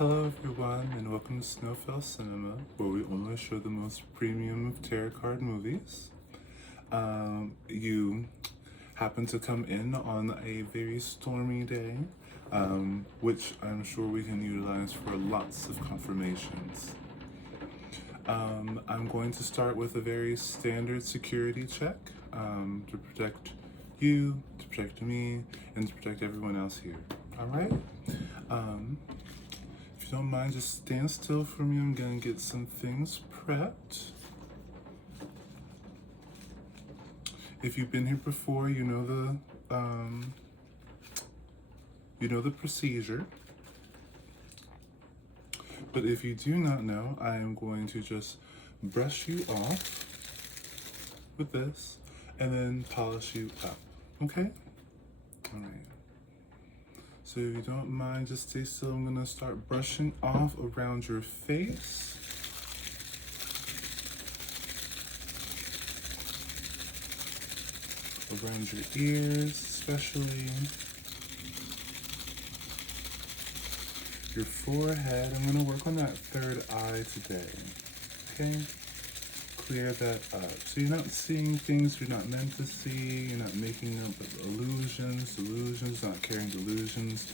Hello everyone, and welcome to Snowfell Cinema, where we only show the most premium of tarot card movies. You happen to come in on a very stormy day, which I'm sure we can utilize for lots of confirmations. I'm going to start with a very standard security check to protect you, to protect me, and to protect everyone else here. All right? If you don't mind, just stand still for me. I'm gonna get some things prepped. If you've been here before, you know the procedure. But if you do not know, I am going to just brush you off with this and then polish you up. Okay? All right. So if you don't mind, just stay still. I'm gonna start brushing off around your face. Around your ears, especially. Your forehead. I'm gonna work on that third eye today. Okay? Clear that up. So you're not seeing things you're not meant to see. You're not making up delusions, not carrying delusions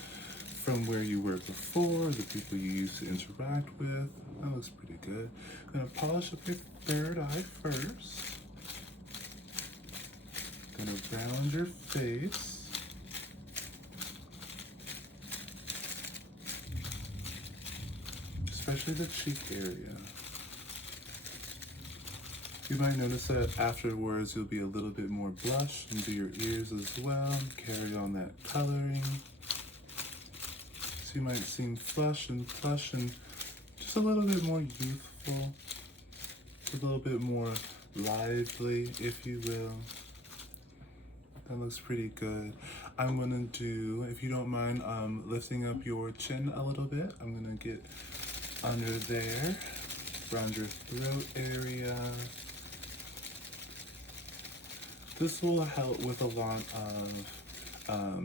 from where you were before, the people you used to interact with. That looks pretty good. I'm gonna polish up your third eye first. Gonna round your face. Especially the cheek area. You might notice that afterwards you'll be a little bit more blush into your ears as well. Carry on that coloring. So you might seem flush and plush and just a little bit more youthful. A little bit more lively, if you will. That looks pretty good. I'm gonna do, if you don't mind, lifting up your chin a little bit. I'm gonna get under there, around your throat area. This will help with a lot of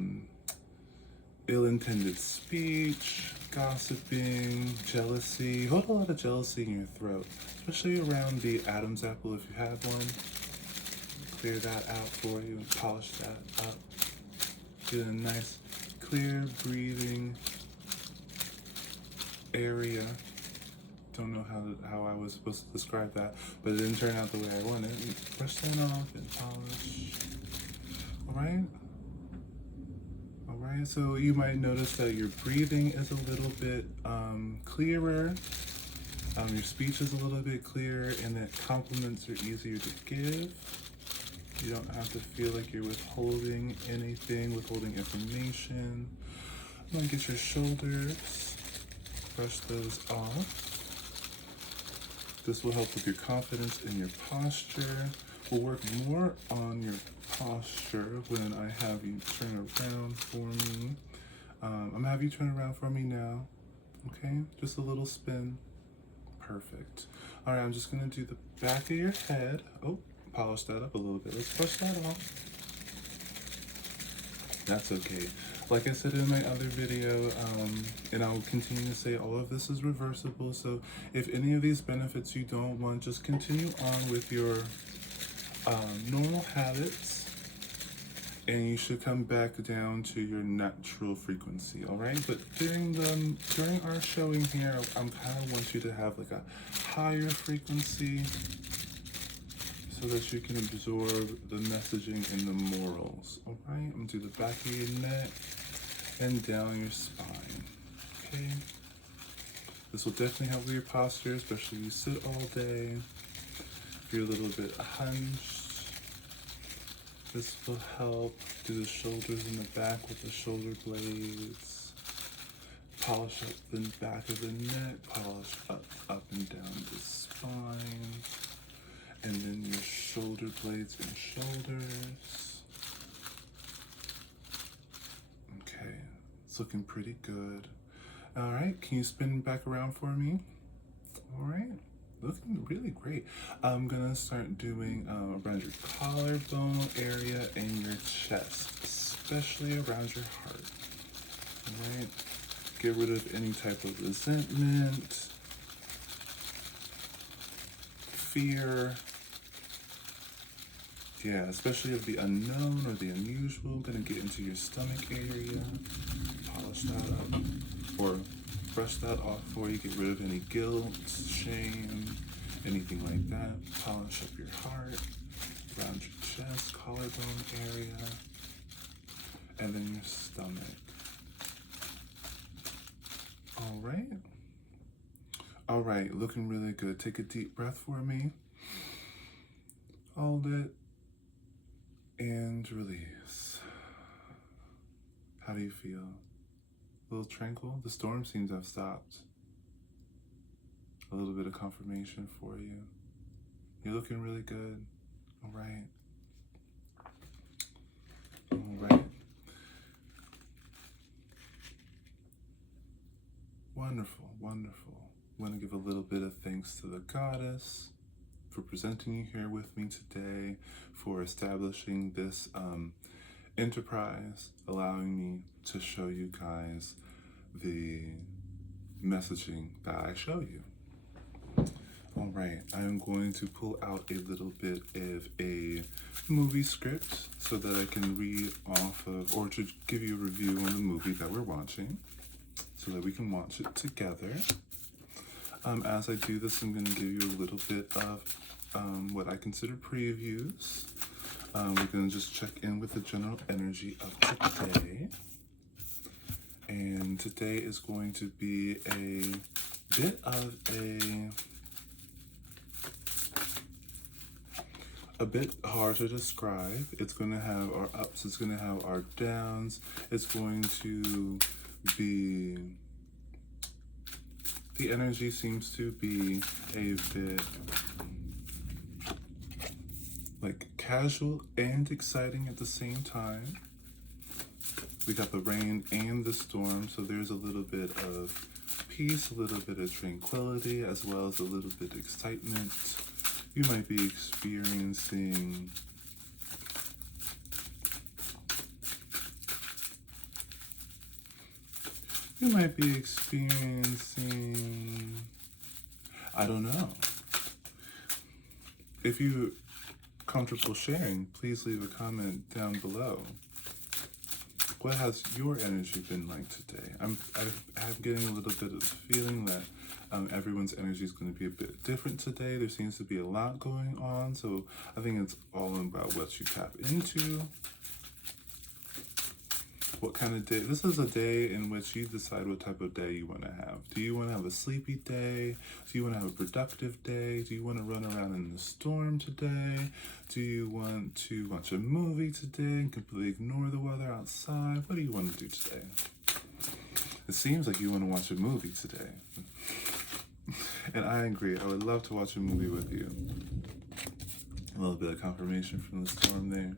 ill-intended speech, gossiping, jealousy. Hold a lot of jealousy in your throat, especially around the Adam's apple if you have one. Clear that out for you and polish that up. Get a nice, clear breathing area. Don't know how I was supposed to describe that, but it didn't turn out the way I wanted. Brush that off and polish. Alright? Alright, so you might notice that your breathing is a little bit clearer. Your speech is a little bit clearer, and that compliments are easier to give. You don't have to feel like you're withholding anything, withholding information. I'm gonna get your shoulders, brush those off. This will help with your confidence and your posture. We'll work more on your posture when I have you turn around for me. I'm gonna have you turn around for me now. Okay, just a little spin. Perfect. All right, I'm just gonna do the back of your head. Oh, polish that up a little bit. Let's brush that off. That's okay. Like I said in my other video, and I'll continue to say, all of this is reversible. So if any of these benefits you don't want, just continue on with your normal habits, and you should come back down to your natural frequency. All right. But during our showing here, I'm kind of want you to have like a higher frequency, so that you can absorb the messaging and the morals. All right, I'm gonna do the back of your neck and down your spine. Okay, this will definitely help with your posture, especially if you sit all day. If you're a little bit hunched, this will help. Do the shoulders and the back with the shoulder blades. Polish up the back of the neck, polish up and down the spine. And then your shoulder blades and shoulders. Okay, it's looking pretty good. All right, can you spin back around for me? All right, looking really great. I'm gonna start doing around your collarbone area and your chest, especially around your heart. All right, get rid of any type of resentment, fear. Yeah, especially of the unknown or the unusual. Gonna get into your stomach area, polish that up, or brush that off for you. Get rid of any guilt, shame, anything like that. Polish up your heart, around your chest, collarbone area, and then your stomach. All right, looking really good. Take a deep breath for me. Hold it and release. How do you feel? A little tranquil? The storm seems to have stopped. A little bit of confirmation for you. You're looking really good. All right. All right. Wonderful, wonderful. I want to give a little bit of thanks to the goddess for presenting you here with me today, for establishing this enterprise, allowing me to show you guys the messaging that I show you. All right, I am going to pull out a little bit of a movie script so that I can read off of, or to give you a review on the movie that we're watching, so that we can watch it together. As I do this, I'm going to give you a little bit of what I consider previews. We're going to just check in with the general energy of today. And today is going to be a bit of a bit hard to describe. It's going to have our ups, it's going to have our downs. It's going to be, the energy seems to be a bit like casual and exciting at the same time. We got the rain and the storm, so there's a little bit of peace, a little bit of tranquility, as well as a little bit of excitement. You might be experiencing I don't know. If you're comfortable sharing, please leave a comment down below. What has your energy been like today? I'm getting a little bit of the feeling that everyone's energy is going to be a bit different today. There seems to be a lot going on, so I think it's all about what you tap into. What kind of day? This is a day in which you decide what type of day you want to have. Do you want to have a sleepy day? Do you want to have a productive day? Do you want to run around in the storm today? Do you want to watch a movie today and completely ignore the weather outside? What do you want to do today? It seems like you want to watch a movie today. And I agree. I would love to watch a movie with you. A little bit of confirmation from the storm there.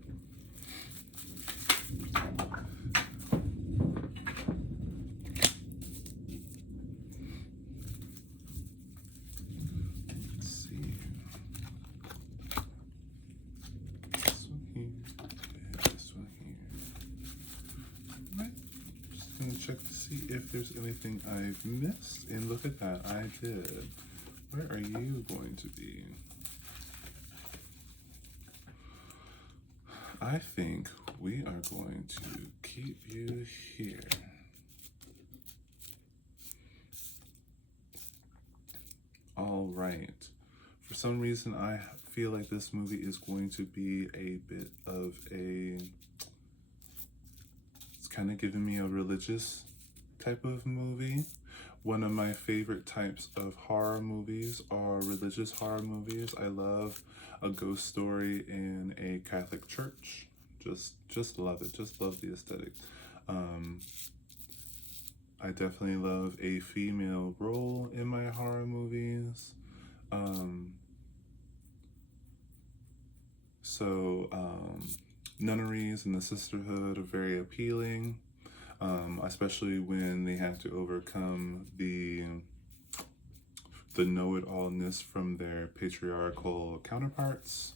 Check to see if there's anything I've missed, and look at that, I did. Where are you going to be? I think we are going to keep you here. All right. For some reason, I feel like this movie is going to be a bit of a, kind of giving me a religious type of movie. One of my favorite types of horror movies are religious horror movies. I love a ghost story in a Catholic church. Just love it. Just love the aesthetic. I definitely love a female role in my horror movies. Nunneries and the sisterhood are very appealing, especially when they have to overcome the know-it-allness from their patriarchal counterparts.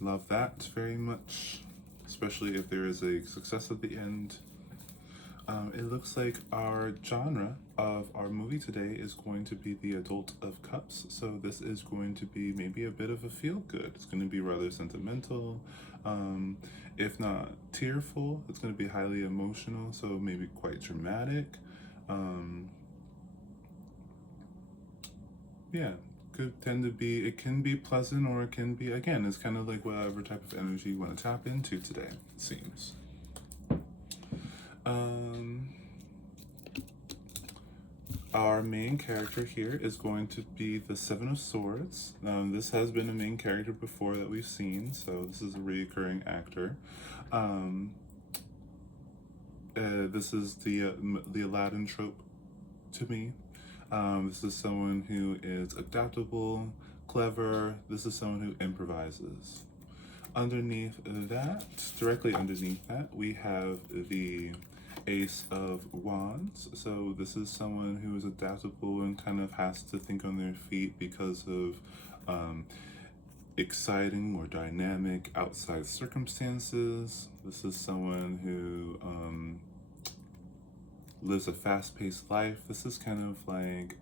Love that very much, especially if there is a success at the end. It looks like our genre of our movie today is going to be the Adult of Cups. So this is going to be maybe a bit of a feel good. It's going to be rather sentimental, um, if not tearful. It's going to be highly emotional, so maybe quite dramatic. Um, yeah, could tend to be, it can be pleasant or it can be, again, it's kind of like whatever type of energy you want to tap into today, it seems. Um, our main character here is going to be the Seven of Swords. This has been a main character before that we've seen, so this is a recurring actor. This is the Aladdin trope to me. This is someone who is adaptable, clever. This is someone who improvises. Underneath that, directly underneath that, we have the Ace of Wands. So this is someone who is adaptable and kind of has to think on their feet because of exciting or dynamic outside circumstances. This is someone who lives a fast-paced life. This is kind of like,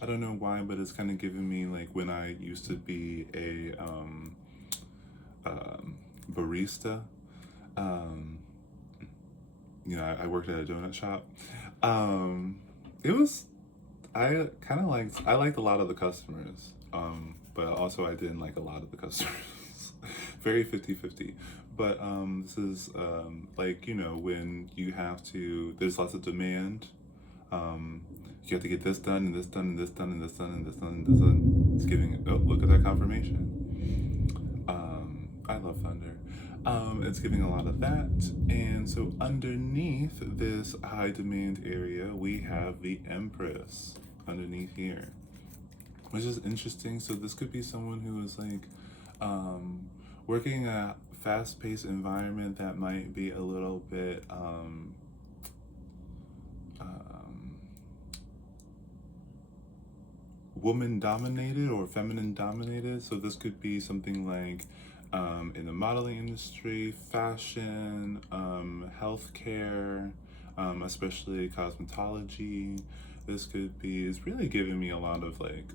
I don't know why, but it's kind of giving me like when I used to be a barista. You know, I worked at a donut shop. It was, I kind of liked, I liked a lot of the customers, but also I didn't like a lot of the customers. Very 50-50. But this is like, you know, when you have to, there's lots of demand. You have to get this done and this done and this done and this done and this done and this done. It's giving, oh, look at that confirmation. I love thunder. It's giving a lot of that. And so underneath this high demand area, we have the Empress underneath here, which is interesting. So this could be someone who is like working a fast-paced environment that might be a little bit woman dominated or feminine dominated. So this could be something like in the modeling industry, fashion, healthcare, especially cosmetology. This could be, it's really giving me a lot of like,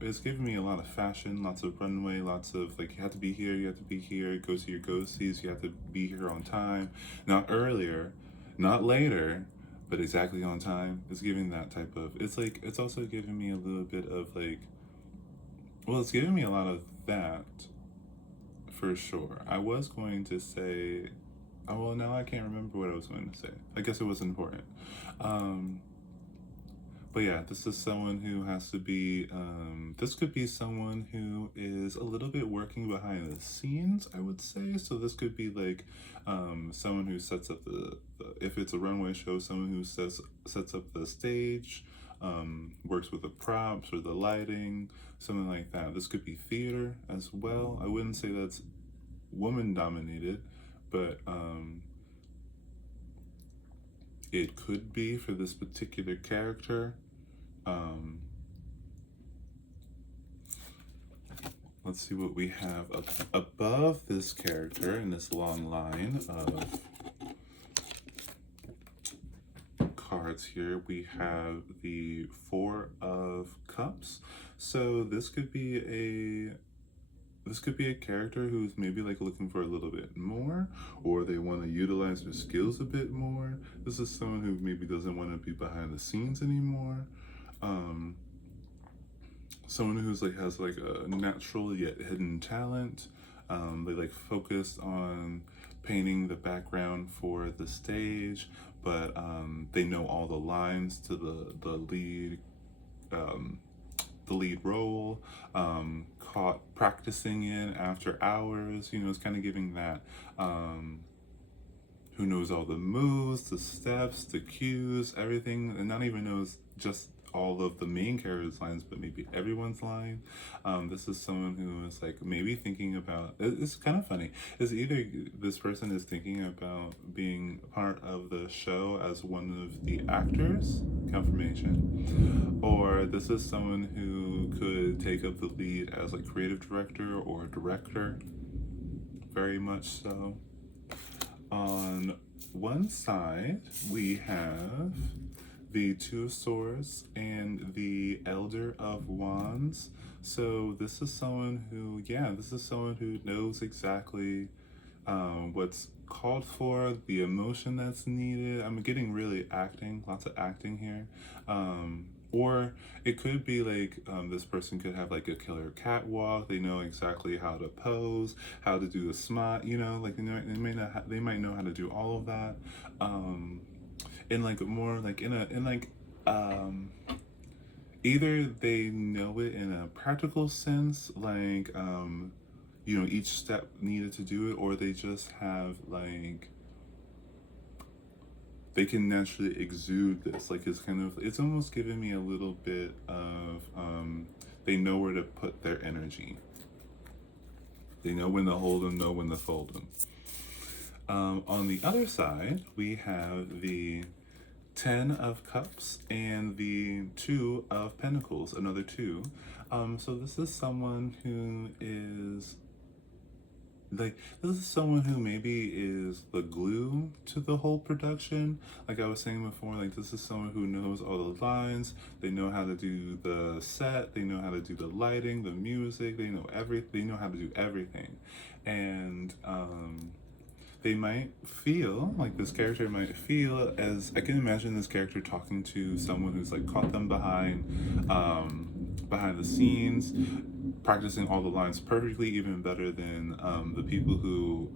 it's giving me a lot of fashion, lots of runway, lots of like, you have to be here, you have to be here, go to your go-sees, you have to be here on time, not earlier, not later, but exactly on time. It's giving that type of, it's like, it's also giving me a little bit of like, well, it's giving me a lot of that for sure. I was going to say, oh, well, now I can't remember what I was going to say. I guess it was important. But yeah, this is someone who has to be, this could be someone who is a little bit working behind the scenes, I would say. So this could be like someone who sets up if it's a runway show, someone who sets up the stage, works with the props or the lighting, something like that. This could be theater as well. I wouldn't say that's woman dominated, but it could be for this particular character. Let's see what we have above this character in this long line of cards here. We have the Four of Cups. So this could be a character who's maybe like looking for a little bit more, or they want to utilize their skills a bit more. This is someone who maybe doesn't want to be behind the scenes anymore. Someone who's like has like a natural yet hidden talent. They like focus on painting the background for the stage, but they know all the lines to the lead role, caught practicing it after hours. You know, it's kind of giving that who knows all the moves, the steps, the cues, everything, and not even knows just all of the main character's lines, but maybe everyone's line. This is someone who is like maybe thinking about, it's kind of funny, is either this person is thinking about being part of the show as one of the actors, confirmation, or this is someone who could take up the lead as like creative director or director, very much so. On one side, we have the Two of Swords and the Elder of Wands. So this is someone who, yeah, this is someone who knows exactly what's called for, the emotion that's needed. I'm getting really acting, lots of acting here. Or it could be like this person could have like a killer catwalk. They know exactly how to pose, how to do the smile. You know, like they might know how to do all of that. In like more like in like either they know it in a practical sense, like you know, each step needed to do it, or they just have like they can naturally exude this. Like it's kind of, it's almost giving me a little bit of they know where to put their energy. They know when to hold them, know when to fold them. On the other side, we have the Ten of Cups and the Two of Pentacles, another two. So this is someone who is like, this is someone who maybe is the glue to the whole production. Like I was saying before, like this is someone who knows all the lines. They know how to do the set. They know how to do the lighting, the music. They know everything. They know how to do everything, and they might feel like this character might feel as I can imagine this character talking to someone who's like caught them behind the scenes, practicing all the lines perfectly, even better than the people who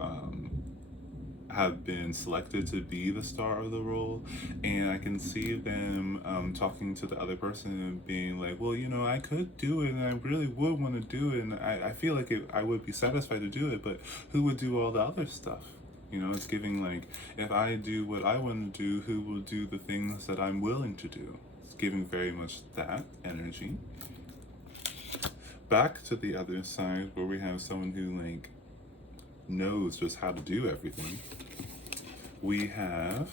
have been selected to be the star of the role. And I can see them talking to the other person and being like, well, you know, I could do it and I really would want to do it, and I feel like I would be satisfied to do it, but who would do all the other stuff? You know, it's giving like, if I do what I want to do, who will do the things that I'm willing to do? It's giving very much that energy. Back to the other side where we have someone who like knows just how to do everything. We have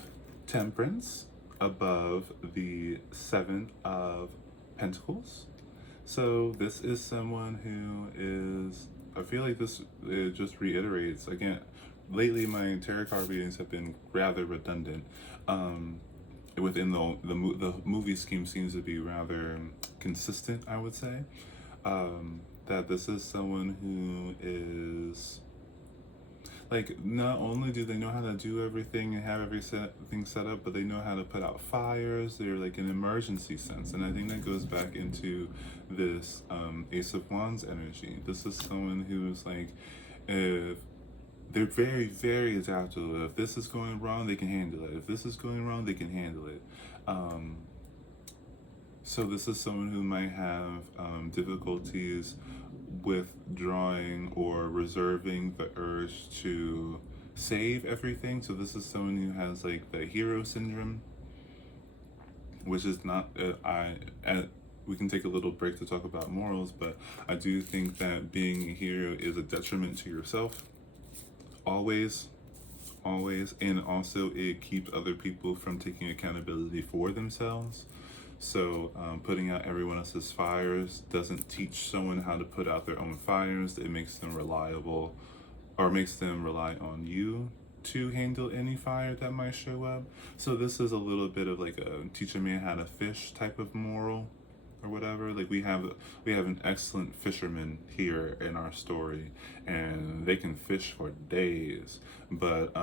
Temperance above the Seven of Pentacles. So this is someone who is, I feel like this, it just reiterates again. Lately, my tarot card readings have been rather redundant. Within the movie scheme seems to be rather consistent, I would say. That this is someone who is like, not only do they know how to do everything and have everything set up, but they know how to put out fires. They're like an emergency sense, and I think that goes back into this Ace of Wands energy. This is someone who's like, if they're very, very adaptable. If this is going wrong, they can handle it. If this is going wrong, they can handle it. So this is someone who might have difficulties withdrawing or reserving the urge to save everything. So this is someone who has like the hero syndrome, which is not, we can take a little break to talk about morals, but I do think that being a hero is a detriment to yourself. Always. And also it keeps other people from taking accountability for themselves. So putting out everyone else's fires doesn't teach someone how to put out their own fires. It makes them reliable, or makes them rely on you to handle any fire that might show up. So this is a little bit of like a teach a man how to fish type of moral or whatever. Like we have an excellent fisherman here in our story, and they can fish for days, but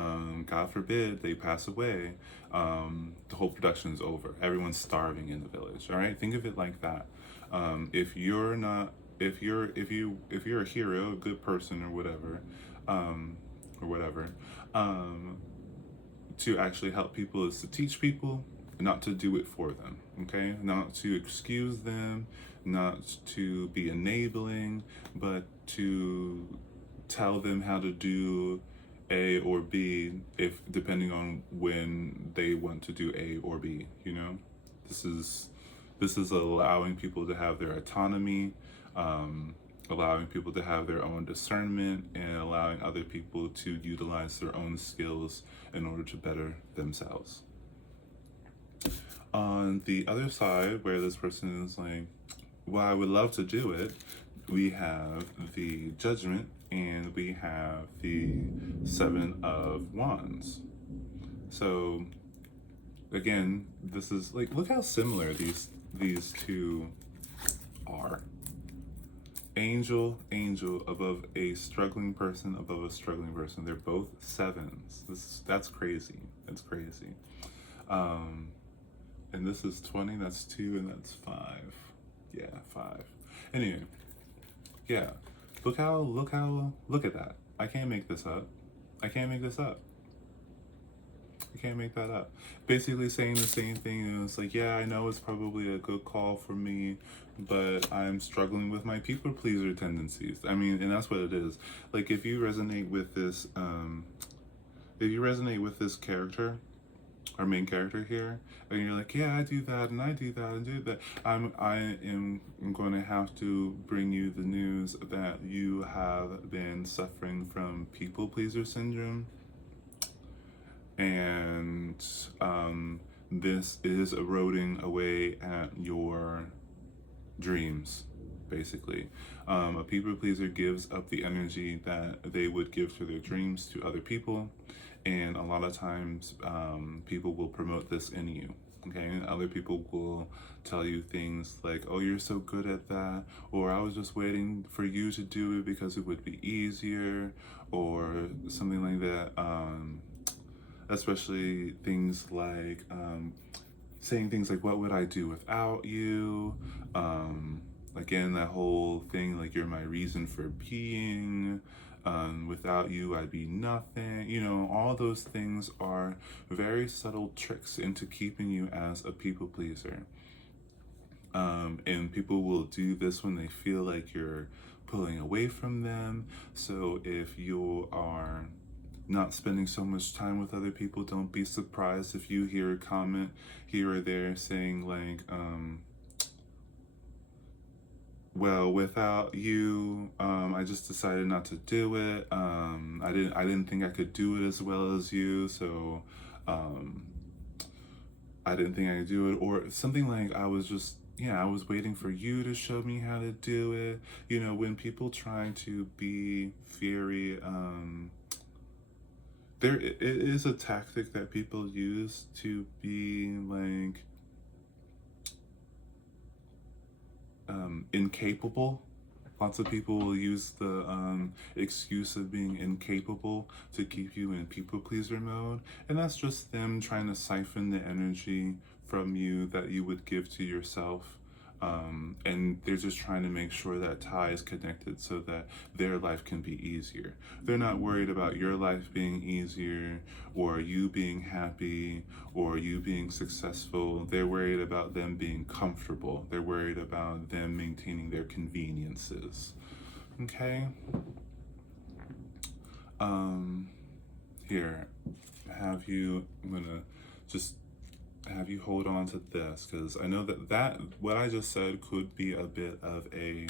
God forbid they pass away, the whole production is over. Everyone's starving in the village. All right, think of it like that. If you're a hero, a good person or whatever, to actually help people is to teach people, not to do it for them. Okay, not to excuse them, not to be enabling, but to tell them how to do A or B, if depending on when they want to do A or B. You know, this is allowing people to have their autonomy, allowing people to have their own discernment, and allowing other people to utilize their own skills in order to better themselves. On the other side, where this person is like, well, I would love to do it, we have the Judgment and we have the Seven of Wands. So again, this is like, look how similar these two are. Angel, angel above a struggling person, above a struggling person. They're both sevens. That's crazy. That's crazy. Um, and this is 20. That's 2, and that's 5. Yeah, 5. Anyway, yeah. Look at that. I can't make this up. I can't make this up. I can't make that up. Basically saying the same thing. And it's like, yeah, I know it's probably a good call for me, but I'm struggling with my people pleaser tendencies. I mean, and that's what it is. Like, if you resonate with this, character, our main character here, and you're like, yeah, I do that, and I do that, and do that. I am going to have to bring you the news that you have been suffering from people pleaser syndrome, and this is eroding away at your dreams. Basically, a people pleaser gives up the energy that they would give to their dreams to other people, and a lot of times people will promote this in you. Okay, and other people will tell you things like, oh, you're so good at that, or I was just waiting for you to do it because it would be easier, or something like that. Especially things like saying things like, what would I do without you? Again, that whole thing, like, you're my reason for being. Without you, I'd be nothing. You know, all those things are very subtle tricks into keeping you as a people pleaser. And people will do this when they feel like you're pulling away from them. So if you are not spending so much time with other people, don't be surprised if you hear a comment here or there saying like, well, without you, I just decided not to do it. I didn't think I could do it as well as you, so I didn't think I could do it, or something like, I was waiting for you to show me how to do it. You know, when people try to be very it is a tactic that people use to be like incapable. Lots of people will use the excuse of being incapable to keep you in people pleaser mode, and that's just them trying to siphon the energy from you that you would give to yourself. And they're just trying to make sure that tie is connected so that their life can be easier. They're not worried about your life being easier, or you being happy, or you being successful. They're worried about them being comfortable. They're worried about them maintaining their conveniences. Okay? Here, I'm gonna just have you hold on to this, because I know that what I just said could be a bit of a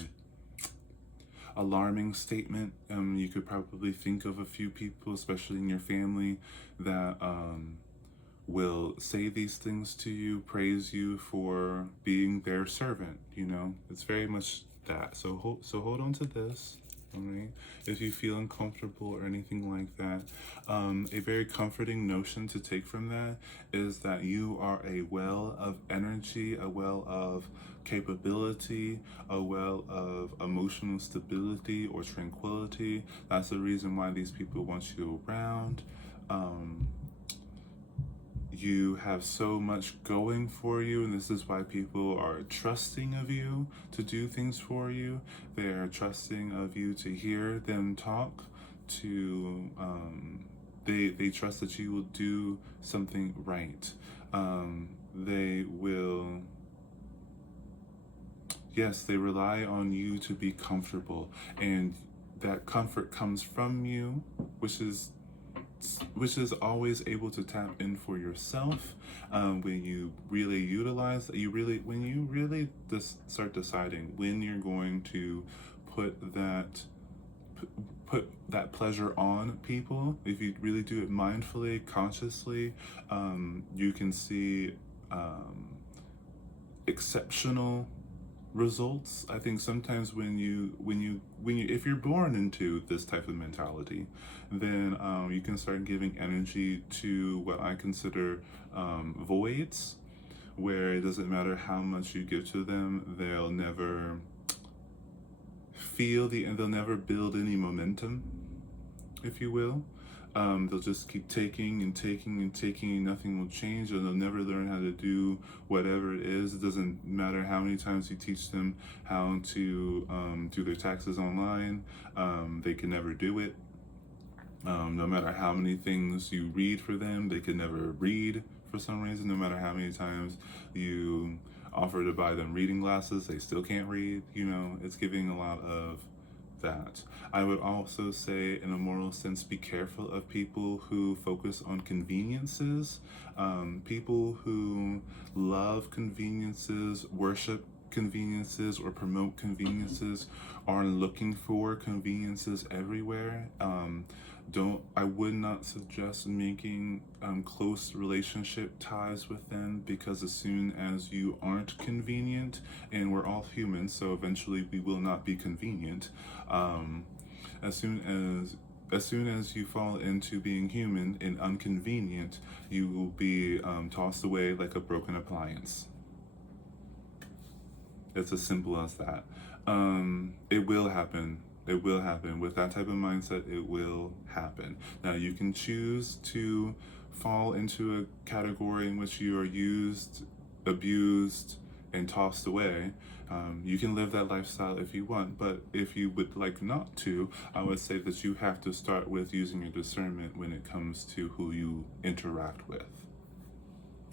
alarming statement. You could probably think of a few people, especially in your family, that will say these things to you, praise you for being their servant. You know, it's very much that. So hold on to this. Alright, if you feel uncomfortable or anything like that, a very comforting notion to take from that is that you are a well of energy, a well of capability, a well of emotional stability or tranquility. That's the reason why these people want you around. You have so much going for you, and this is why people are trusting of you to do things for you. They are trusting of you to hear them talk, to they trust that you will do something right. They will, yes, they rely on you to be comfortable, and that comfort comes from you, which is always able to tap in for yourself. When you really utilize, when you really just start deciding when you're going to put that pleasure on people. If you really do it mindfully, consciously, you can see exceptional results. I think sometimes when you if you're born into this type of mentality, then you can start giving energy to what I consider voids, where it doesn't matter how much you give to them, they'll never and they'll never build any momentum, if you will. They'll just keep taking and taking and taking, and nothing will change, and they'll never learn how to do whatever it is. It doesn't matter how many times you teach them how to do their taxes online, they can never do it. No matter how many things you read for them, they can never read for some reason. No matter how many times you offer to buy them reading glasses, they still can't read. It's giving a lot of that. I would also say, in a moral sense, be careful of people who focus on conveniences. People who love conveniences, worship conveniences, or promote conveniences are looking for conveniences everywhere. I would not suggest making close relationship ties with them, because as soon as you aren't convenient, and we're all humans, so eventually we will not be convenient. As soon as you fall into being human and inconvenient, you will be tossed away like a broken appliance. It's as simple as that. It will happen. It will happen. With that type of mindset, it will happen. Now, you can choose to fall into a category in which you are used, abused, and tossed away. You can live that lifestyle if you want, but if you would like not to, I would say that you have to start with using your discernment when it comes to who you interact with.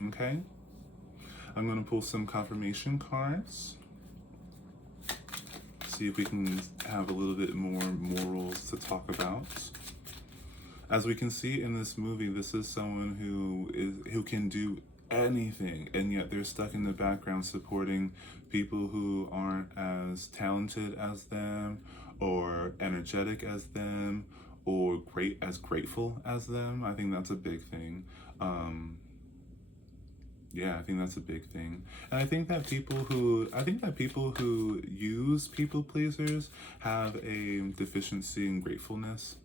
Okay? I'm going to pull some confirmation cards. See if we can have a little bit more morals to talk about. As we can see in this movie, this is someone who can do anything, and yet they're stuck in the background supporting people who aren't as talented as them, or energetic as them, or grateful as them. I think that's a big thing. Yeah, I think that's a big thing. And I think that people who use people pleasers have a deficiency in gratefulness.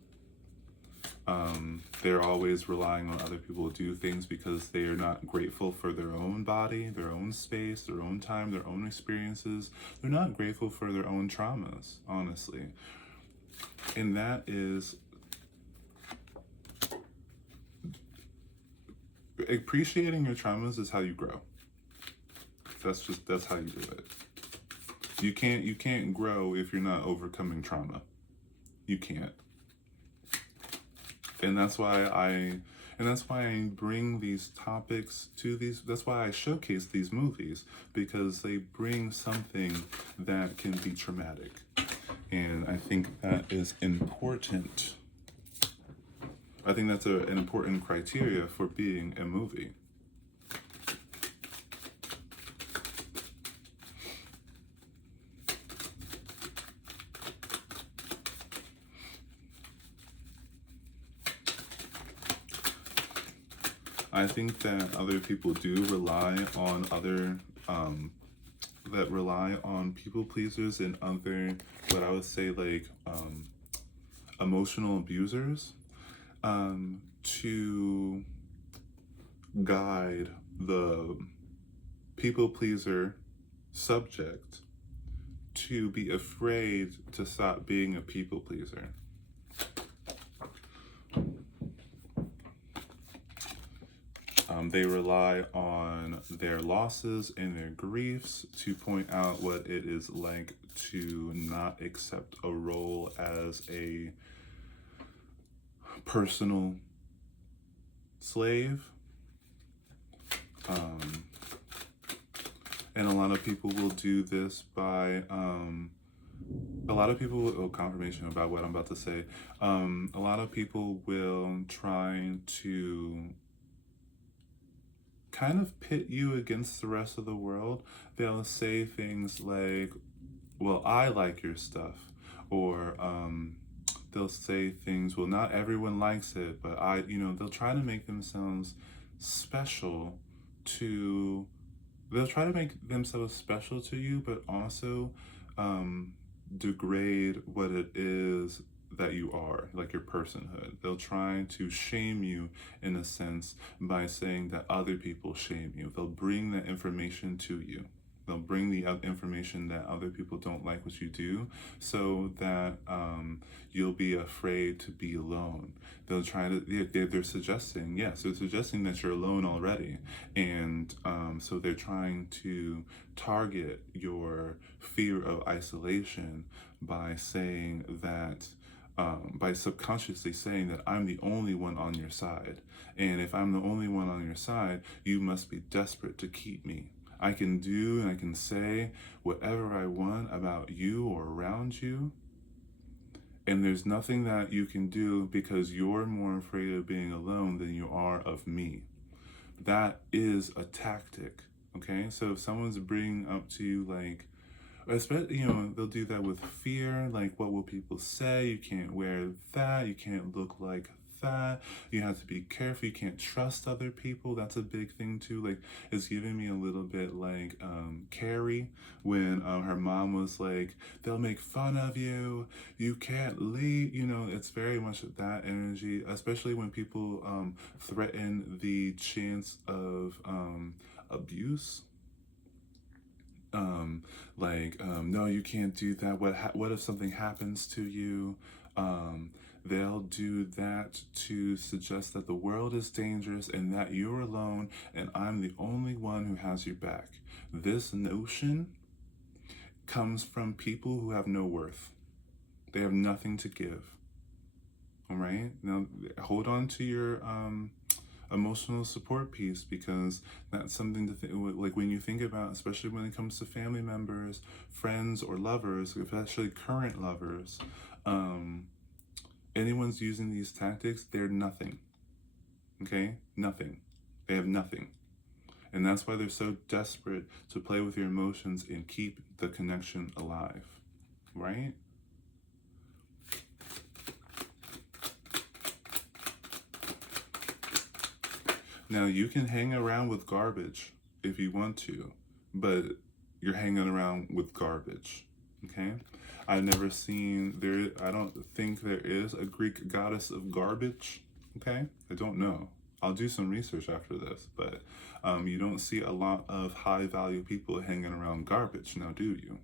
They're always relying on other people to do things because they are not grateful for their own body, their own space, their own time, their own experiences. They're not grateful for their own traumas, honestly. And that is, appreciating your traumas is how you grow. That's how you do it. You can't grow if you're not overcoming trauma. You can't. And that's why I bring these topics to these. That's why I showcase these movies, because they bring something that can be traumatic. And I think that is important. I think that's an important criteria for being a movie. I think that other people do rely on people pleasers and other, what I would say, like emotional abusers, to guide the people pleaser subject to be afraid to stop being a people pleaser. They rely on their losses and their griefs to point out what it is like to not accept a role as a personal slave. And a lot of people will do this by, confirmation about what I'm about to say. A lot of people will try to kind of pit you against the rest of the world. They'll say things like, well, I like your stuff. Or they'll say things, well, not everyone likes it, but they'll try to make themselves special to they'll try to make themselves special to you, but also degrade what it is that you are, like your personhood. They'll try to shame you in a sense by saying that other people shame you. They'll bring that information to you. They'll bring the information that other people don't like what you do, so that you'll be afraid to be alone. They'll try to, they're suggesting, yes, they're suggesting that you're alone already. And so they're trying to target your fear of isolation by saying that, by subconsciously saying that I'm the only one on your side. And if I'm the only one on your side, you must be desperate to keep me. I can do and I can say whatever I want about you or around you. And there's nothing that you can do because you're more afraid of being alone than you are of me. That is a tactic, okay? So if someone's bringing up to you, like, especially, they'll do that with fear, like, what will people say? You can't wear that, you can't look like that, you have to be careful, you can't trust other people. That's a big thing too. Like, it's giving me a little bit like Carrie, when her mom was like, they'll make fun of you, you can't leave. It's very much that energy, especially when people threaten the chance of abuse. No, you can't do that. What if something happens to you? They'll do that to suggest that the world is dangerous and that you're alone and I'm the only one who has your back. This notion comes from people who have no worth. They have nothing to give. All right? Now, hold on to your emotional support piece, because that's something to think, like, when you think about, especially when it comes to family members, friends, or lovers, especially current lovers, anyone's using these tactics, they're nothing. Okay? Nothing. They have nothing. And that's why they're so desperate to play with your emotions and keep the connection alive. Right? Now, you can hang around with garbage if you want to, but you're hanging around with garbage. Okay? I've never seen I don't think there is a Greek goddess of garbage. Okay? I don't know. I'll do some research after this, but you don't see a lot of high value people hanging around garbage now, do you?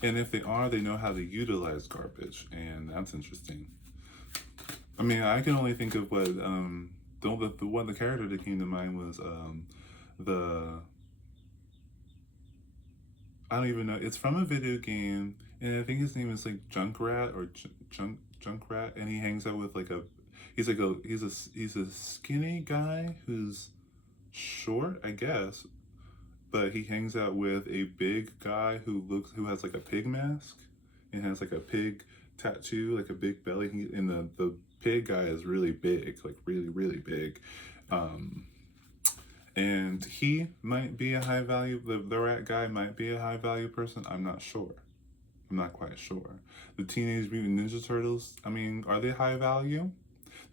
And if they are, they know how to utilize garbage, and that's interesting. I mean, I can only think of what the character that came to mind was I don't even know. It's from a video game, and I think his name is like Junkrat or Junkrat, and he hangs out with he's a skinny guy who's short, I guess, but he hangs out with a big guy who has like a pig mask and has like a pig tattoo, like a big belly. And the pig guy is really big, like really, really big. And he might be a high value, the rat guy might be a high value person. I'm not sure. I'm not quite sure. The Teenage Mutant Ninja Turtles, I mean, are they high value?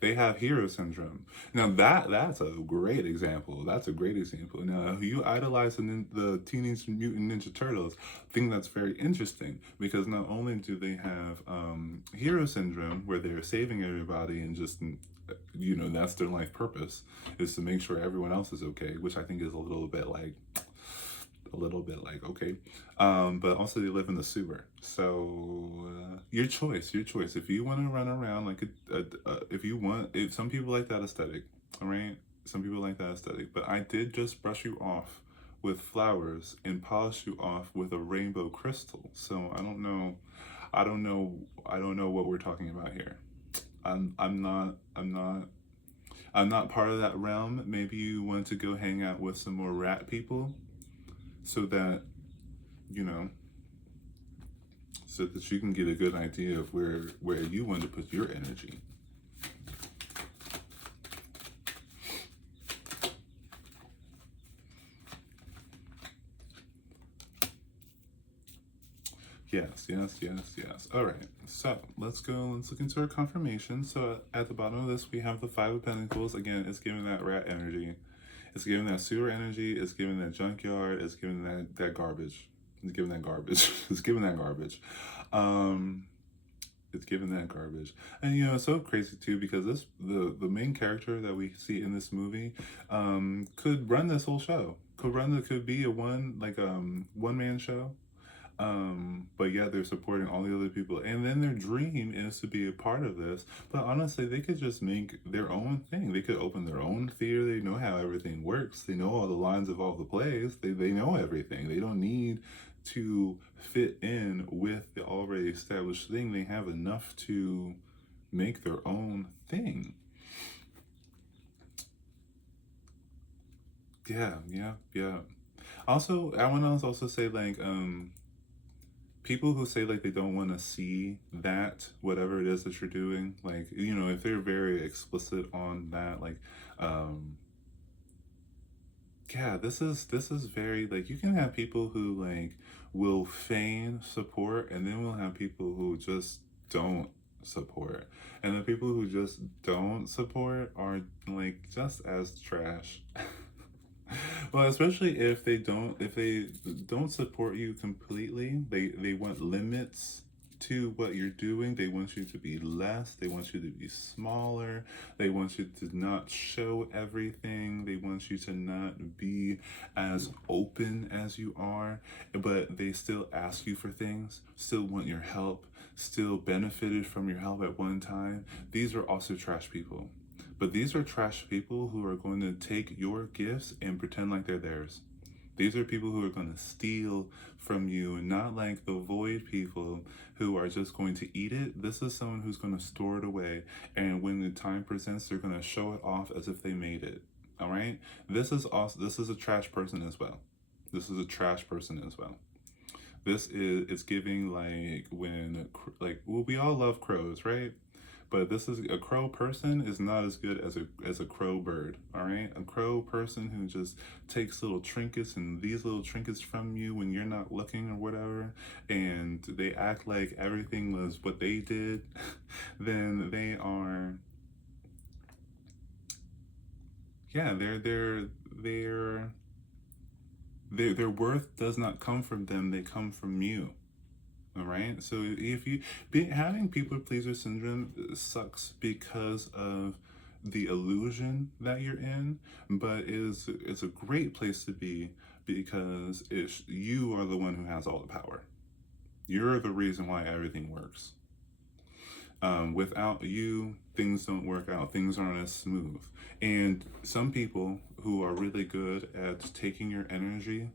They have hero syndrome. Now that's a great example. That's a great example. Now, if you idolize the Teenage Mutant Ninja Turtles, I think that's very interesting, because not only do they have hero syndrome, where they're saving everybody and just, that's their life purpose, is to make sure everyone else is okay, which I think is a little bit like, okay, but also they live in the sewer. So your choice. If you want to run around like if some people like that aesthetic, all right, some people like that aesthetic, but I did just brush you off with flowers and polish you off with a rainbow crystal. So I don't know what we're talking about here. I'm not part of that realm. Maybe you want to go hang out with some more rat people, so that you can get a good idea of where you want to put your energy. Yes, yes, yes, yes. All right. So let's go. Let's look into our confirmation. So at the bottom of this, we have the Five of Pentacles. Again, it's giving that rat energy. It's giving that sewer energy. It's giving that junkyard. It's giving that garbage. It's giving that garbage. It's giving that garbage. Um, it's giving that garbage. And you know, it's so crazy too because the main character that we see in this movie could run this whole show. Could be a one man show, but yeah, they're supporting all the other people, and then their dream is to be a part of this. But honestly, they could just make their own thing. They could open their own theater. They know how everything works. They know all the lines of all the plays. They know everything. They don't need to fit in with the already established thing. They have enough to make their own thing. Yeah. Also, I want to also say like people who say like they don't want to see that whatever it is that you're doing, like, you know, if they're very explicit on that, like yeah, this is very like, you can have people who like will feign support, and then we'll have people who just don't support, and the people who just don't support are like just as trash. Well, especially if they don't support you completely, they want limits to what you're doing. They want you to be less, they want you to be smaller, they want you to not show everything, they want you to not be as open as you are, but they still ask you for things, still want your help, still benefited from your help at one time. These are also trash people. But these are trash people who are going to take your gifts and pretend like they're theirs. These are people who are going to steal from you, not like the void people who are just going to eat it. This is someone who's going to store it away, and when the time presents, they're going to show it off as if they made it. All right? This is a trash person as well. This is a trash person as well. It's giving like when like, well, we all love crows, right? But this is a crow person is not as good as a crow bird. All right, a crow person who just takes little trinkets and these little trinkets from you when you're not looking or whatever, and they act like everything was what they did. Then they are, yeah, their worth does not come from them. They come from you. All right. So if you having people pleaser syndrome sucks because of the illusion that you're in, but it's a great place to be because you are the one who has all the power. You're the reason why everything works. Without you, things don't work out. Things aren't as smooth. And some people who are really good at taking your energy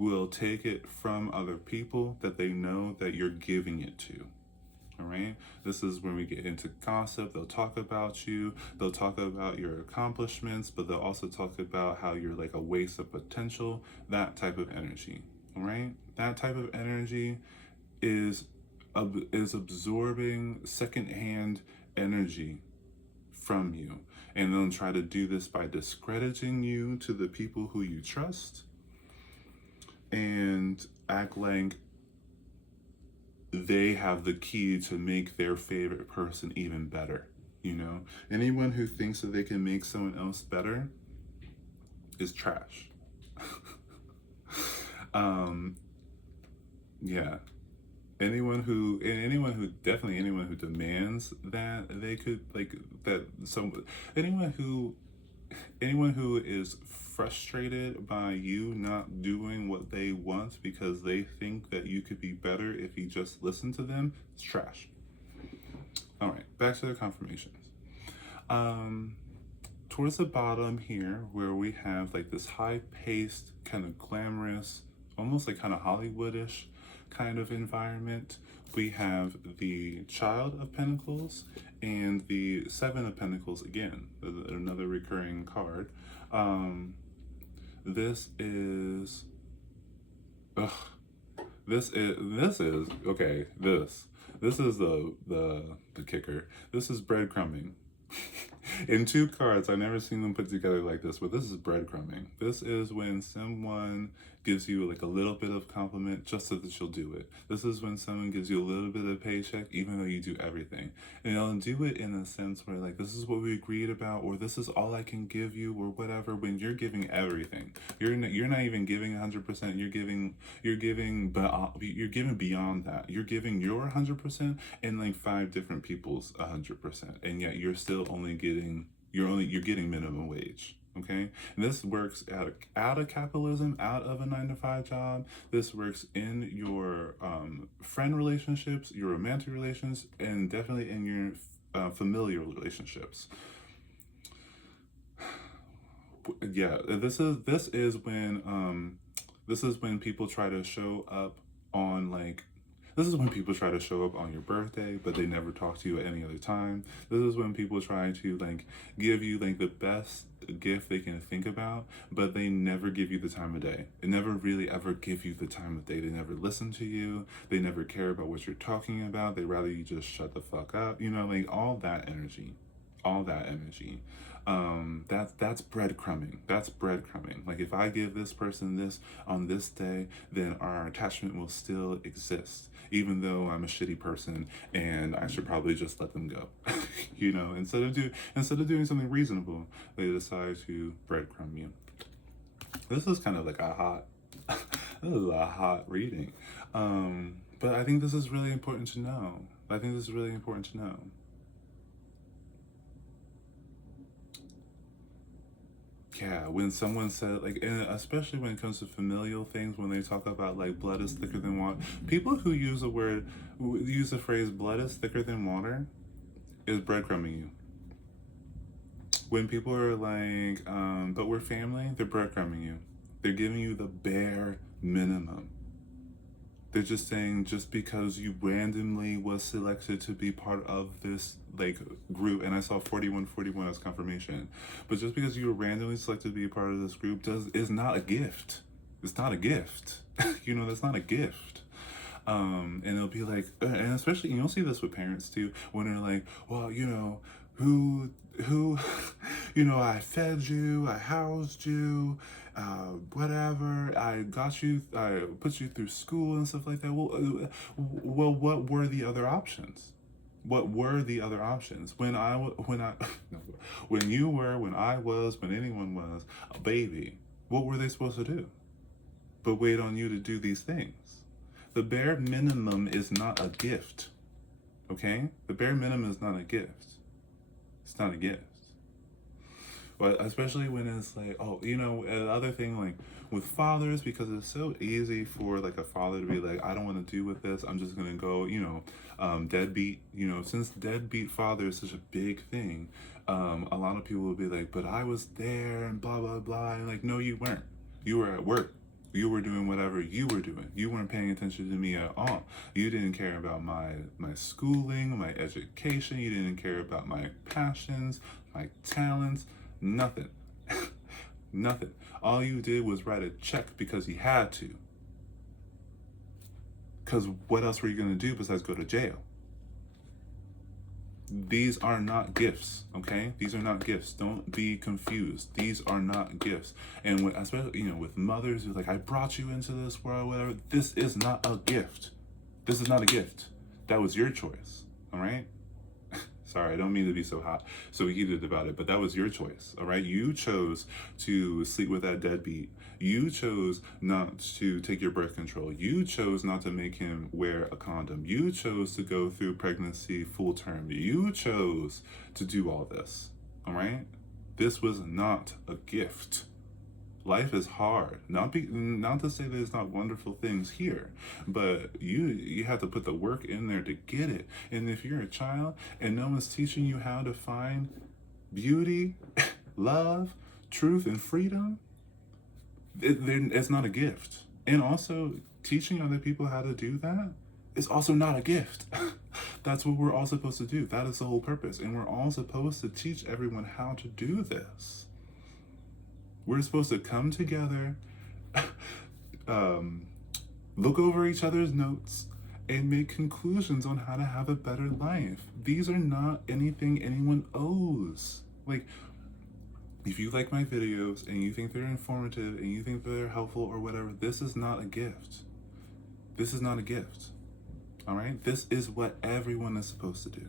will take it from other people that they know that you're giving it to. All right. This is when we get into gossip. They'll talk about you. They'll talk about your accomplishments, but they'll also talk about how you're like a waste of potential. That type of energy. All right. That type of energy is absorbing secondhand energy from you, and they'll try to do this by discrediting you to the people who you trust, and act like they have the key to make their favorite person even better. You know, anyone who thinks that they can make someone else better is trash. Yeah. Anyone who demands that they could like that some anyone who is frustrated by you not doing what they want because they think that you could be better if you just listen to them, it's trash. All right, back to the confirmations. Towards the bottom here, where we have like this high-paced, kind of glamorous, almost like kind of Hollywoodish kind of environment, we have the Child of Pentacles and the Seven of Pentacles again, another recurring card. This is okay. This is the kicker. This is breadcrumbing. In two cards, I've never seen them put together like this, but this is breadcrumbing. This is when someone gives you like a little bit of compliment just so that you'll do it. This is when someone gives you a little bit of paycheck even though you do everything. And they'll do it in a sense where like, this is what we agreed about, or this is all I can give you, or whatever, when you're giving everything. You're not even giving 100%, you're giving beyond that. You're giving your 100% and like 5 different people's 100%. And yet you're still only getting, you're getting minimum wage. Okay, and this works out of capitalism, out of a 9-to-5 job. This works in your friend relationships, your romantic relations, and definitely in your familial relationships. Yeah, this is when people try to show up on like. This is when people try to show up on your birthday, but they never talk to you at any other time. This is when people try to like give you like the best gift they can think about, but they never give you the time of day. They never really ever give you the time of day. They never listen to you. They never care about what you're talking about. They rather you just shut the fuck up. You know, like all that energy. That's breadcrumbing. That's breadcrumbing. Like if I give this person this on this day, then our attachment will still exist, even though I'm a shitty person and I should probably just let them go. You know, instead of doing something reasonable, they decide to breadcrumb you. This is kind of like a hot this is a hot reading. But I think this is really important to know. Yeah, when someone said like, and especially when it comes to familial things, when they talk about like blood is thicker than water, people who use the phrase blood is thicker than water is breadcrumbing you. When people are like, but we're family, they're breadcrumbing you. They're giving you the bare minimum. They're just saying just because you randomly was selected to be part of this like group, and I saw 4141 as confirmation, but just because you were randomly selected to be a part of this group is not a gift. It's not a gift. You know, that's not a gift. And it'll be like, and especially you'll see this with parents too, when they're like, well, you know, who, you know, I fed you, I housed you, whatever, I put you through school and stuff like that. Well, what were the other options? What were the other options? When I was, when anyone was a baby, what were they supposed to do? But wait on you to do these things. The bare minimum is not a gift. Okay? The bare minimum is not a gift. It's not a gift. But especially when it's like, oh, you know, another thing like with fathers, because it's so easy for like a father to be like, I don't want to do with this. I'm just going to go, you know, deadbeat, you know, since deadbeat father is such a big thing, a lot of people will be like, but I was there and blah, blah, blah. And like, no, you weren't. You were at work. You were doing whatever you were doing. You weren't paying attention to me at all. You didn't care about my schooling, my education. You didn't care about my passions, my talents, nothing. Nothing. All you did was write a check because you had to. Because what else were you going to do besides go to jail? These are not gifts, okay? These are not gifts. Don't be confused. These are not gifts. And when, especially, you know, with mothers who's like, I brought you into this world, whatever. This is not a gift. This is not a gift. That was your choice, all right? Sorry, I don't mean to be so heated about it, but that was your choice, all right? You chose to sleep with that deadbeat. You chose not to take your birth control. You chose not to make him wear a condom. You chose to go through pregnancy full term. You chose to do all this, all right? This was not a gift. Life is hard. Not to say there's not wonderful things here, but you have to put the work in there to get it. And if you're a child and no one's teaching you how to find beauty, love, truth, and freedom, it's not a gift. And also, teaching other people how to do that is also not a gift. That's what we're all supposed to do. That is the whole purpose. And we're all supposed to teach everyone how to do this. We're supposed to come together, look over each other's notes, and make conclusions on how to have a better life. These are not anything anyone owes. like, if you like my videos and you think they're informative and you think they're helpful or whatever, this is not a gift. This is not a gift. All right? This is what everyone is supposed to do.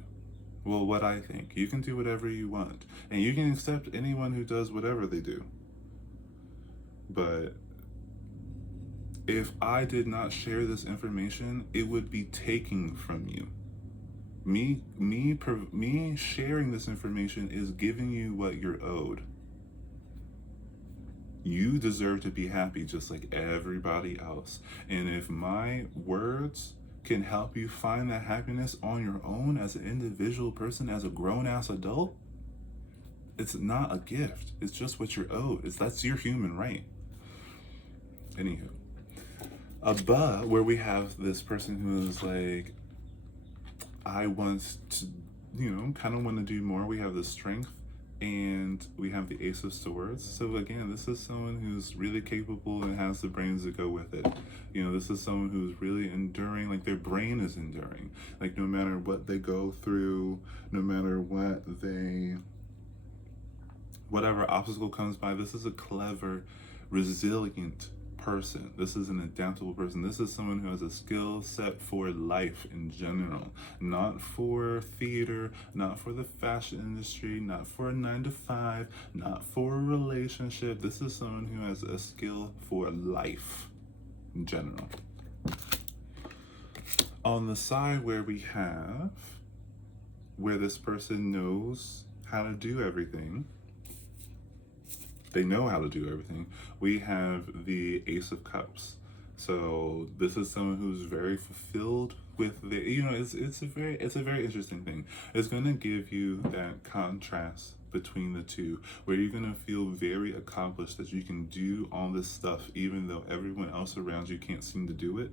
Well, what I think. You can do whatever you want. And you can accept anyone who does whatever they do. But if I did not share this information, it would be taken from you. Me sharing this information is giving you what you're owed. You deserve to be happy just like everybody else. And if my words can help you find that happiness on your own as an individual person, as a grown-ass adult, it's not a gift. It's just what you're owed. That's your human right. Anywho. But where we have this person who's like, I want to, kind of want to do more. We have the strength and we have the Ace of Swords. So again, this is someone who's really capable and has the brains to go with it. This is someone who's really enduring, like their brain is enduring. Like no matter what they go through, no matter whatever obstacle comes by, this is a clever, resilient person. This is an adaptable person. This is someone who has a skill set for life in general, not for theater, not for the fashion industry, not for a 9-to-5, not for a relationship. This is someone who has a skill for life in general. On the side where this person knows how to do everything, they know how to do everything. We have the Ace of Cups. So this is someone who's very fulfilled with it's a very interesting thing. It's going to give you that contrast between the two, where you're going to feel very accomplished that you can do all this stuff even though everyone else around you can't seem to do it.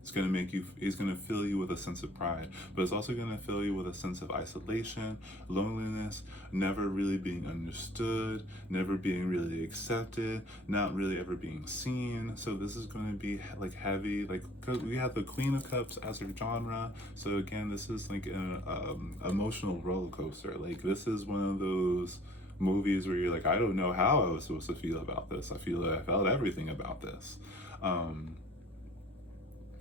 It's going to fill you with a sense of pride, but it's also going to fill you with a sense of isolation, loneliness, never really being understood, never being really accepted, not really ever being seen. So this is going to be like heavy, like we have the Queen of Cups as her genre. So again, this is like an emotional roller coaster. Like this is one of those movies where you're like, I don't know how I was supposed to feel about this. I feel like I felt everything about this.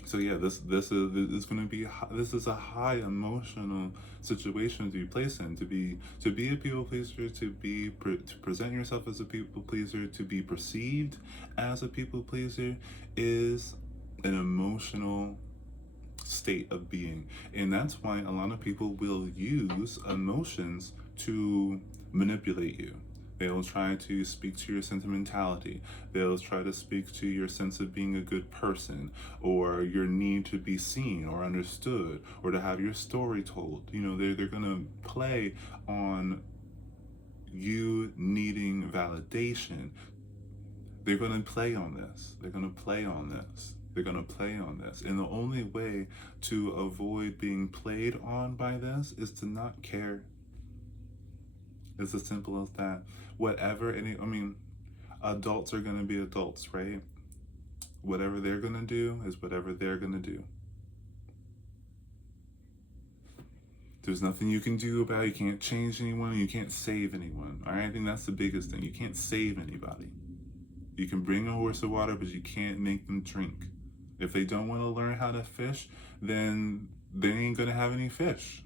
So yeah, this is a high emotional situation to be placed in. To be a people pleaser, to present yourself as a people pleaser, to be perceived as a people pleaser is an emotional state of being, and that's why a lot of people will use emotions to manipulate you. They'll try to speak to your sentimentality. They'll try to speak to your sense of being a good person, or your need to be seen or understood, or to have your story told. They're gonna play on you needing validation. They're gonna play on this. They're gonna play on this. They're gonna play on this. And the only way to avoid being played on by this is to not care. It's as simple as that. Adults are going to be adults, right? Whatever they're going to do is whatever they're going to do. There's nothing you can do about it. You can't change anyone. You can't save anyone. All right? I think that's the biggest thing. You can't save anybody. You can bring a horse of water, but you can't make them drink. If they don't want to learn how to fish, then they ain't going to have any fish.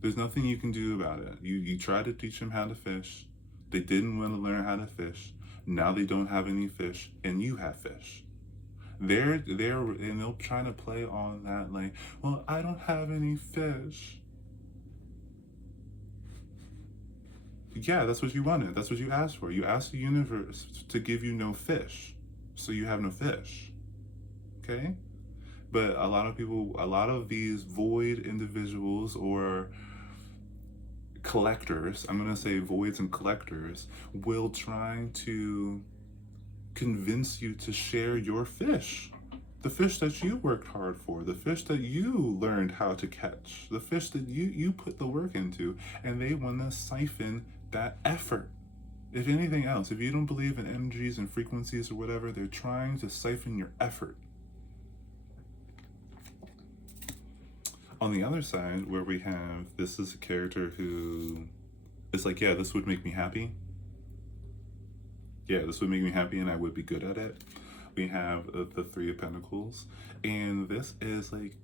There's nothing you can do about it. You try to teach them how to fish. They didn't want to learn how to fish. Now they don't have any fish, and you have fish. And they'll try to play on that, like, well, I don't have any fish. Yeah, that's what you wanted. That's what you asked for. You asked the universe to give you no fish, so you have no fish. Okay? But a lot of these void individuals or collectors, I'm going to say voids and collectors, will try to convince you to share your fish. The fish that you worked hard for, the fish that you learned how to catch, the fish that you put the work into, and they want to siphon that effort. If anything else, if you don't believe in energies and frequencies or whatever, they're trying to siphon your effort. On the other side, where we have, this is a character who It's like, yeah, this would make me happy. Yeah, this would make me happy and I would be good at it. We have the Three of Pentacles, and this is like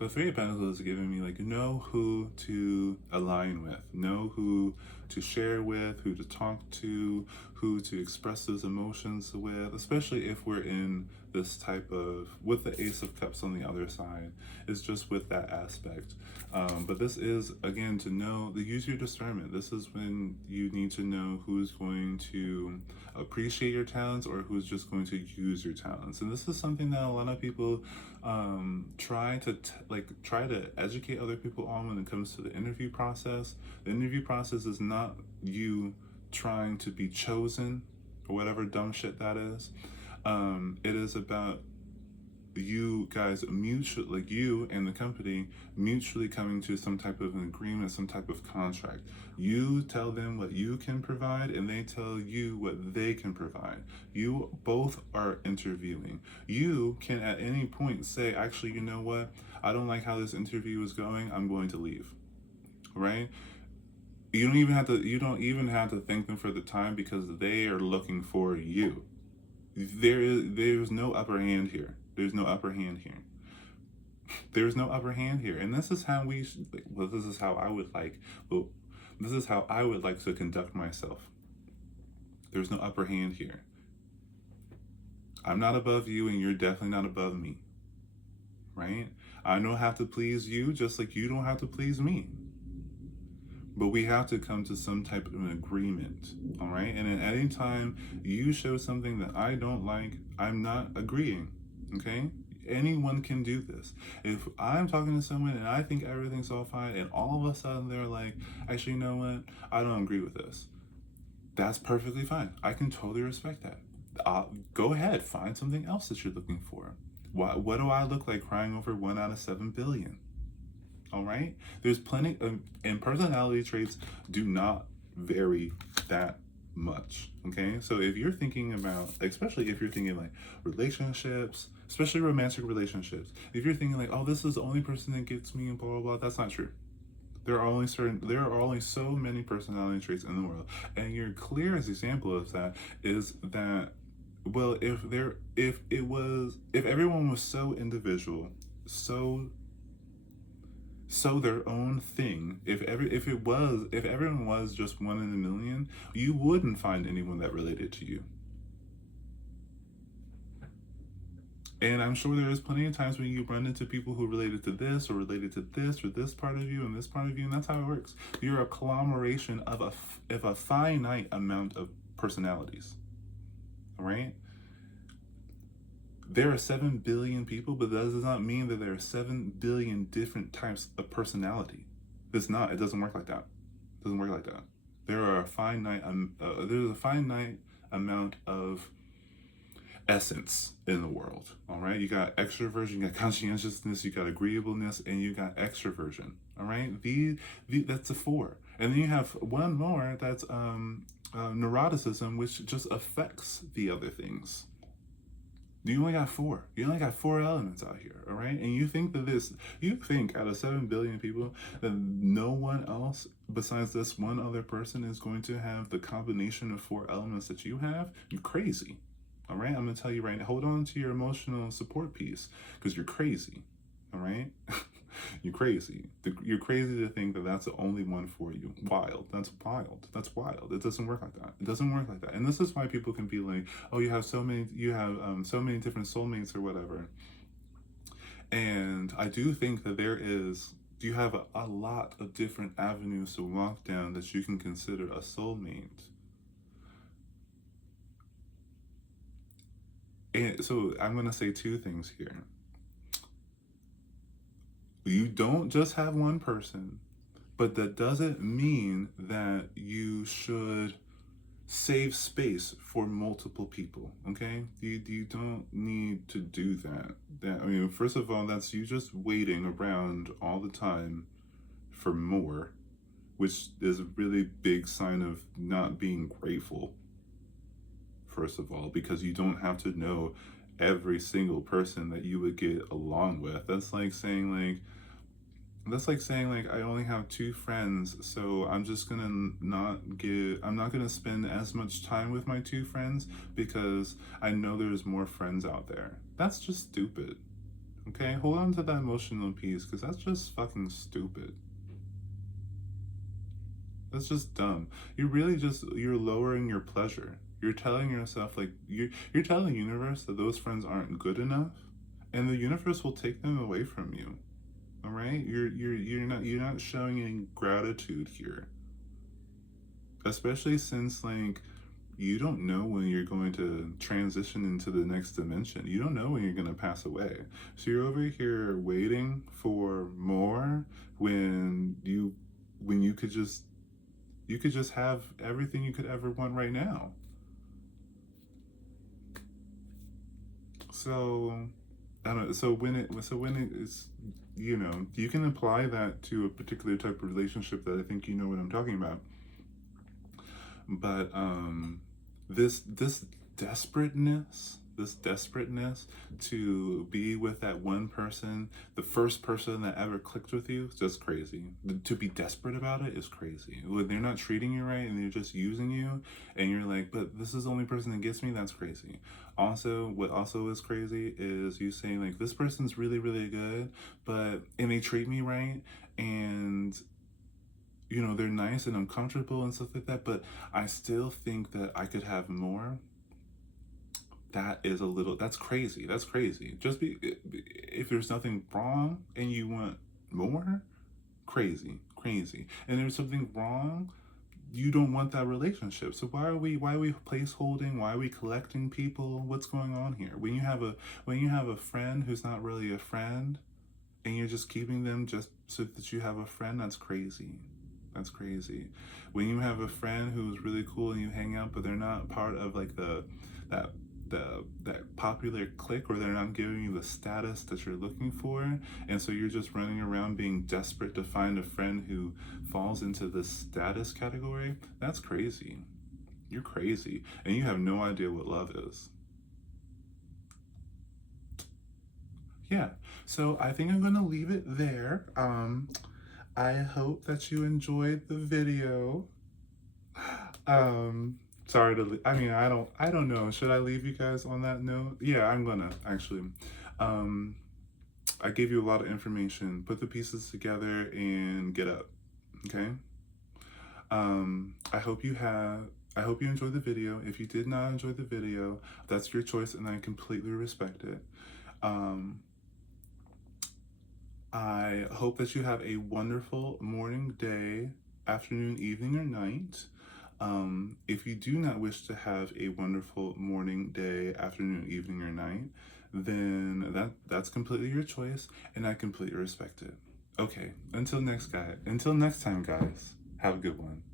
the Three of Pentacles is giving me like know who to align with, know who to share with, who to talk to, who to express those emotions with, especially if we're in this type of, with the Ace of Cups on the other side, is just with that aspect. But this is, again, to know, to use your discernment. This is when you need to know who's going to appreciate your talents or who's just going to use your talents. And this is something that a lot of people try to educate other people on when it comes to the interview process. The interview process is not you trying to be chosen or whatever dumb shit that is. It is about you guys mutually, like you and the company, mutually coming to some type of an agreement, some type of contract. You tell them what you can provide and they tell you what they can provide. You both are interviewing. You can at any point say, actually, you know what, I don't like how this interview is going, I'm going to leave. Right? You don't even have to thank them for the time, because they are looking for you. There's no upper hand here. There's no upper hand here. There's no upper hand here. And this is how this is how I would like, this is how I would like to conduct myself. There's no upper hand here. I'm not above you and you're definitely not above me. Right? I don't have to please you just like you don't have to please me. But we have to come to some type of an agreement, all right? And at any time you show something that I don't like, I'm not agreeing, okay? Anyone can do this. If I'm talking to someone and I think everything's all fine and all of a sudden they're like, actually, you know what? I don't agree with this. That's perfectly fine. I can totally respect that. Go ahead, find something else that you're looking for. What do I look like crying over 1 out of 7 billion? All right, there's plenty of, and personality traits do not vary that much. Okay, so if you're thinking about, especially if you're thinking like relationships, especially romantic relationships, if you're thinking like, oh, this is the only person that gets me and blah blah blah, that's not true. There are only so many personality traits in the world, and your clearest example of that is that, well, if everyone was so individual, so their own thing, if everyone was just 1 in a million, you wouldn't find anyone that related to you. And I'm sure there is plenty of times when you run into people who related to this or related to this or this part of you and this part of you, and that's how it works. You're a conglomeration of a finite amount of personalities. All right? There are 7 billion people, but that does not mean that there are 7 billion different types of personality. It's not. It doesn't work like that. It doesn't work like that. There's a finite amount of essence in the world. All right, you got extroversion, you got conscientiousness, you got agreeableness, and you got extroversion. All right, that's a 4, and then you have one more that's neuroticism, which just affects the other things. You only got 4. You only got 4 elements out here, all right? And you think out of 7 billion people that no one else besides this one other person is going to have the combination of 4 elements that you have? You're crazy, all right? I'm gonna tell you right now, hold on to your emotional support piece, because you're crazy, all right? You're crazy. You're crazy to think that that's the only one for you. Wild. That's wild. That's wild. It doesn't work like that. It doesn't work like that. And this is why people can be like, oh, you have so many different soulmates or whatever. And I do think that you have a lot of different avenues to walk down that you can consider a soulmate. And so I'm going to say 2 things here. You don't just have one person, but that doesn't mean that you should save space for multiple people, okay? You don't need to do that. First of all, that's you just waiting around all the time for more, which is a really big sign of not being grateful, first of all, because you don't have to know every single person that you would get along with. That's like saying, like, That's like saying like I only have two friends, so I'm just gonna not give. I'm not gonna spend as much time with my two friends because I know there's more friends out there. That's just stupid. Okay, hold on to that emotional piece because that's just fucking stupid. That's just dumb. You're lowering your pleasure. You're telling yourself like you're telling the universe that those friends aren't good enough, and the universe will take them away from you. All right, you're not showing any gratitude here, especially since like you don't know when you're going to transition into the next dimension. You don't know when you're going to pass away. So you're over here waiting for more when you could just have everything you could ever want right now. So I don't know. So when it is, you know, you can apply that to a particular type of relationship that I think you know what I'm talking about. But this desperateness to be with that one person, the first person that ever clicked with you, is just crazy. To be desperate about it is crazy. When they're not treating you right and they're just using you, and you're like, but this is the only person that gets me, that's crazy. Also, what also is crazy is you saying like this person's really, really good, but and they treat me right, and you know they're nice and I'm comfortable and stuff like that, but I still think that I could have more. That is a little, that's crazy. That's crazy. Just be, if there's nothing wrong and you want more, crazy, crazy. And there's something wrong, you don't want that relationship. So why are we placeholding? Why are we collecting people? What's going on here? When you have a friend who's not really a friend and you're just keeping them just so that you have a friend, that's crazy. That's crazy. When you have a friend who's really cool and you hang out, but they're not part of like that that popular clique, or they're not giving you the status that you're looking for, and so you're just running around being desperate to find a friend who falls into the status category, that's crazy. You're crazy, and you have no idea what love is. Yeah, so I think I'm gonna leave it there. I hope that you enjoyed the video. Um, sorry to. I mean, I don't know. Should I leave you guys on that note? Yeah, I'm gonna actually. Um, I gave you a lot of information. Put the pieces together and get up. Okay. I hope you have. I hope you enjoyed the video. If you did not enjoy the video, that's your choice, and I completely respect it. Um, I hope that you have a wonderful morning, day, afternoon, evening, or night. If you do not wish to have a wonderful morning, day, afternoon, evening, or night, then that's completely your choice, and I completely respect it. Okay, until next time, guys, have a good one.